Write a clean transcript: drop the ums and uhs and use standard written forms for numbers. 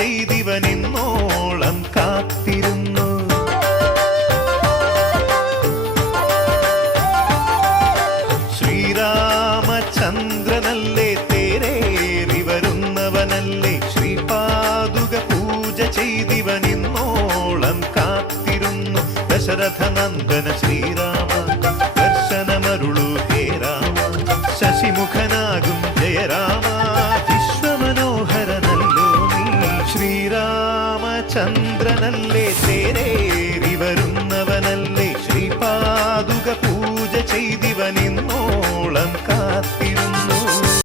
ചെയ്തിവനിന്നോളം കാത്തിരുന്നു. ശ്രീരാമചന്ദ്രനല്ലേ തേരേറി വരുന്നവനല്ലേ, ശ്രീപാദുക പൂജ ചെയ്തിവനിന്നോളം കാത്തിരുന്നു. ദശരഥനന്ദന ശ്രീരാമ ദർശനമരുളു ഹേ രാമ, ശശിമുഖനാകും ജയരാമ വിശ്വമനോഹരനല്ലോ നീ. ശ്രീരാമചന്ദ്രനല്ലേ തേരേറി വരുന്നവനല്ലേ, ശ്രീപാദുക പൂജ ചെയ്തിവനിന്നോ